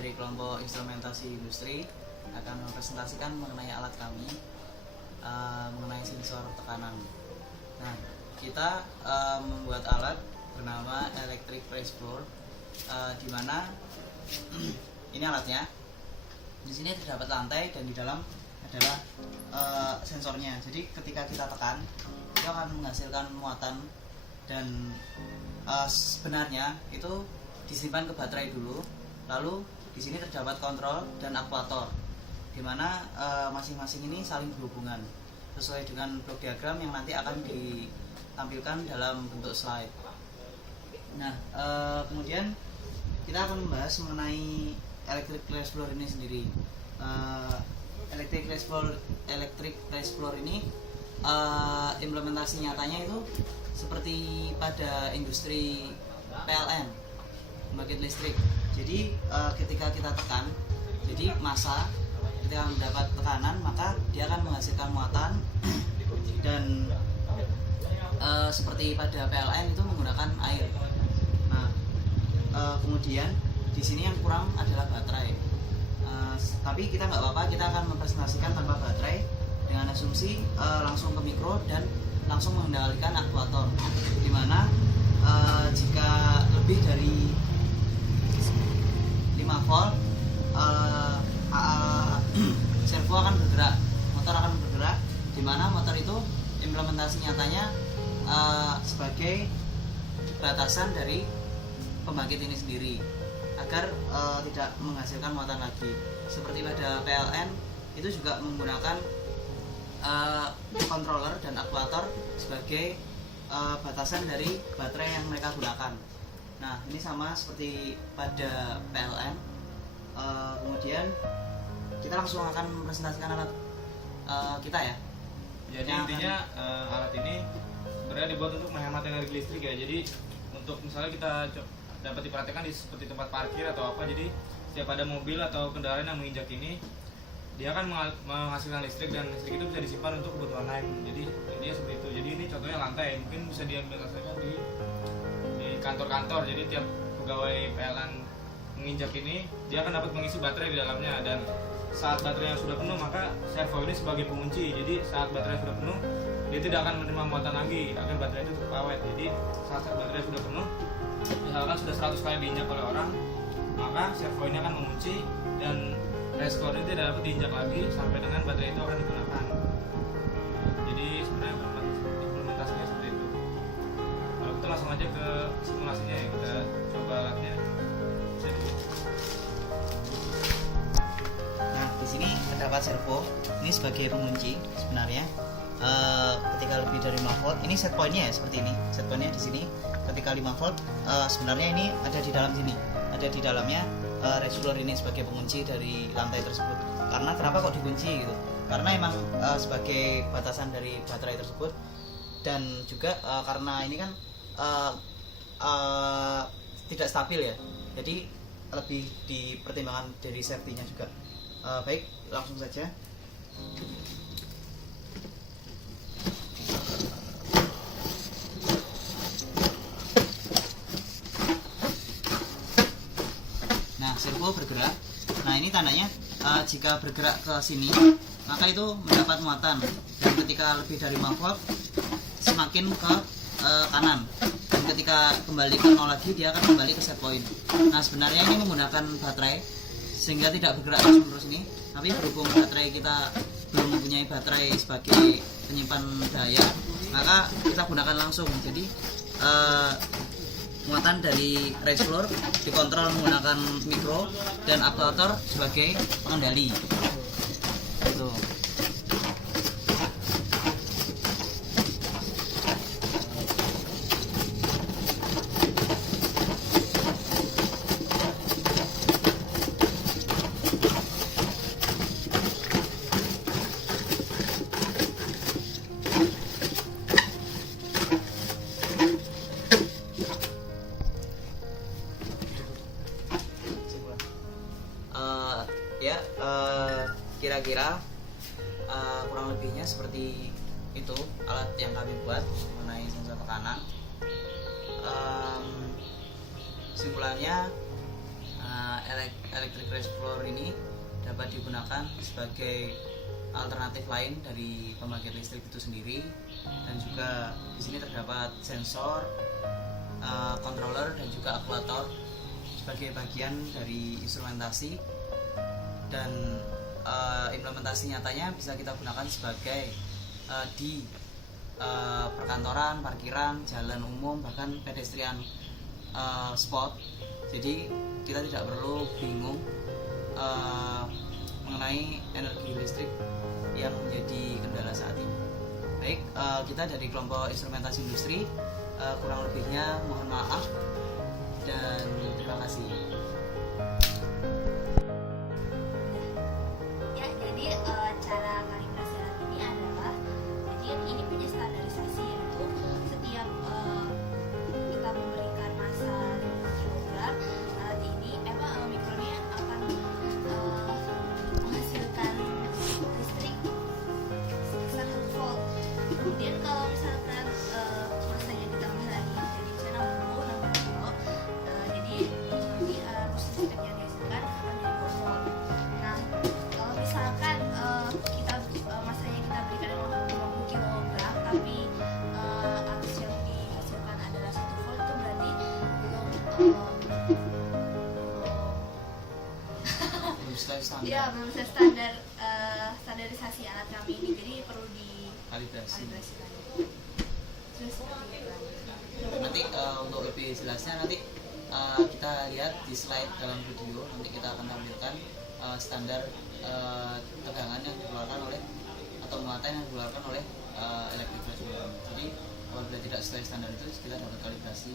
dari kelompok instrumentasi industri akan mempresentasikan mengenai alat kami, mengenai sensor tekanan. Nah, kita membuat alat bernama electric press floor, di mana ini alatnya. Di sini terdapat lantai dan di dalam adalah sensornya. Jadi ketika kita tekan, itu akan menghasilkan muatan dan sebenarnya itu disimpan ke baterai dulu. Lalu di sini terdapat kontrol dan aktuator, di mana masing-masing ini saling berhubungan sesuai dengan blok diagram yang nanti akan ditampilkan dalam bentuk slide. Nah, kemudian kita akan membahas mengenai electric press floor ini sendiri. Electric press floor ini implementasi nyatanya itu seperti pada industri PLN, pembangkit listrik. Jadi ketika kita tekan, jadi massa ketika mendapat tekanan maka dia akan menghasilkan muatan dan seperti pada PLN itu menggunakan air. Nah, kemudian di sini yang kurang adalah baterai. Tapi kita nggak apa-apa, kita akan mempresentasikan tanpa baterai dengan asumsi langsung ke mikro dan langsung mengendalikan aktuator, dimana jika lebih dari 5 volt servo akan bergerak, motor akan bergerak, dimana motor itu implementasi nyatanya sebagai batasan dari pembangkit ini sendiri agar tidak menghasilkan muatan lagi. Seperti pada PLN itu juga menggunakan controller dan aktuator sebagai batasan dari baterai yang mereka gunakan. Nah, ini sama seperti pada PLN. Kemudian kita langsung akan mempresentasikan alat kita ya. Jadi intinya alat ini sebenarnya dibuat untuk menghemat energi listrik ya. Jadi untuk misalnya kita dapat diperhatikan di seperti tempat parkir atau apa, jadi setiap ada mobil atau kendaraan yang menginjak ini, dia akan menghasilkan listrik dan listrik itu bisa disimpan untuk kebutuhan lain. Jadi dia seperti itu. Jadi ini contohnya lantai, mungkin bisa diaplikasikan di kantor-kantor. Jadi tiap pegawai PLN menginjak ini, dia akan dapat mengisi baterai di dalamnya, dan saat baterainya sudah penuh maka servo ini sebagai pengunci. Jadi saat baterai sudah penuh, dia tidak akan menerima muatan lagi agar baterai itu tetap awet. Jadi saat baterai sudah penuh, misalkan sudah 100 kali diinjak oleh orang, maka servo ini akan mengunci dan restor itu tidak dapat diinjak lagi sampai dengan baterai itu akan digunakan. Jadi sebenarnya implementasinya seperti itu. Kalau kita langsung aja ke simulasinya ya, kita coba alatnya. Nah, di sini terdapat servo. Ini sebagai pengunci sebenarnya. Ketika lebih dari 5 volt, ini set pointnya ya seperti ini. Set pointnya di sini. Ketika 5 volt, sebenarnya ini ada di dalam sini. Ada di dalamnya resistor ini sebagai pengunci dari lantai tersebut. Karena kenapa kok dikunci gitu? Karena emang sebagai batasan dari baterai tersebut, dan juga karena ini kan tidak stabil ya. Jadi lebih dipertimbangkan dari safety-nya juga. Baik, langsung saja. Nah, servo bergerak. Nah, ini tandanya jika bergerak ke sini, maka itu mendapat muatan. Dan ketika lebih dari 5 volt, semakin ke kanan. Dan ketika kembali ke 0 lagi, dia akan kembali ke set point. Nah, sebenarnya ini menggunakan baterai sehingga tidak bergerak terus ini. Tapi berhubung baterai kita belum mempunyai baterai sebagai penyimpan daya, maka kita gunakan langsung. Jadi muatan dari raise floor dikontrol menggunakan mikro dan aktuator sebagai pengendali. Tuh. Kira-kira kurang lebihnya seperti itu alat yang kami buat mengenai sensor tekanan. Simpulannya Electric reservoir ini dapat digunakan sebagai alternatif lain dari pembangkit listrik itu sendiri, dan juga di sini terdapat sensor, controller dan juga aktuator sebagai bagian dari instrumentasi, dan implementasi nyatanya bisa kita gunakan sebagai di perkantoran, parkiran, jalan umum, bahkan pedestrian spot. Jadi kita tidak perlu bingung mengenai energi listrik yang menjadi kendala saat ini. Baik, kita dari kelompok instrumentasi industri, kurang lebihnya mohon maaf dan terima kasih. Ya, jadi cara kalibrasi alat ini adalah, jadi ini punya standarisasi, yaitu setiap kita memberikan massa 5 kg, alat ini mikronya akan menghasilkan listrik sebesar 1 volt. Kemudian kalau misalkan massanya ditambah lagi jadi 60 kilo, jadi nanti arus listrik yang dihasilkan akan jadi 2 volt. Nah, kalau misalkan kita massanya kita berikan 50 kg, tapi arus yang dihasilkan adalah 1 volt, itu berarti Belum sesuai standar ya belum sesuai standarisasi alat kami ini, jadi perlu kalibrasi. dikalibrasi lagi. Terus seperti itu. Nanti untuk lebih jelasnya nanti kita lihat di slide dalam video. Nanti kita akan tampilkan standar tegangan yang dikeluarkan oleh atau muatan yang dikeluarkan oleh electric reservoir. Jadi apabila tidak sesuai standar itu kita dapat kalibrasi